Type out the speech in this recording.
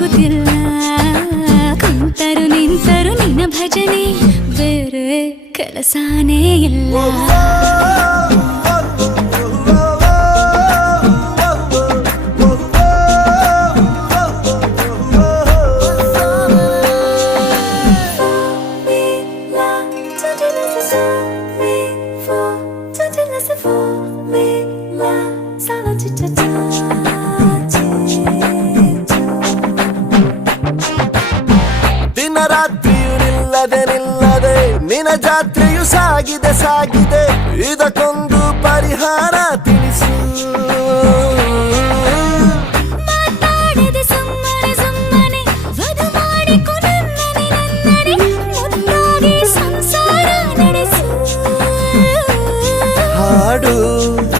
ಸಿಗುತ್ತಿಲ್ಲ ಕುಂತರು ನಿಂತರು ನಿನ್ನ ಭಜನೆ ಬೇರೆ ಕೆಲಸನೇ ಇಲ್ಲ ದಿನ ರಾತ್ರಿಯು ನಿಲ್ಲದೆ ನಿನ್ನ ಜಾತ್ರೆಯು ಸಾಗಿದೆ ಇದಕ್ಕೊಂದು ಪರಿಹಾರ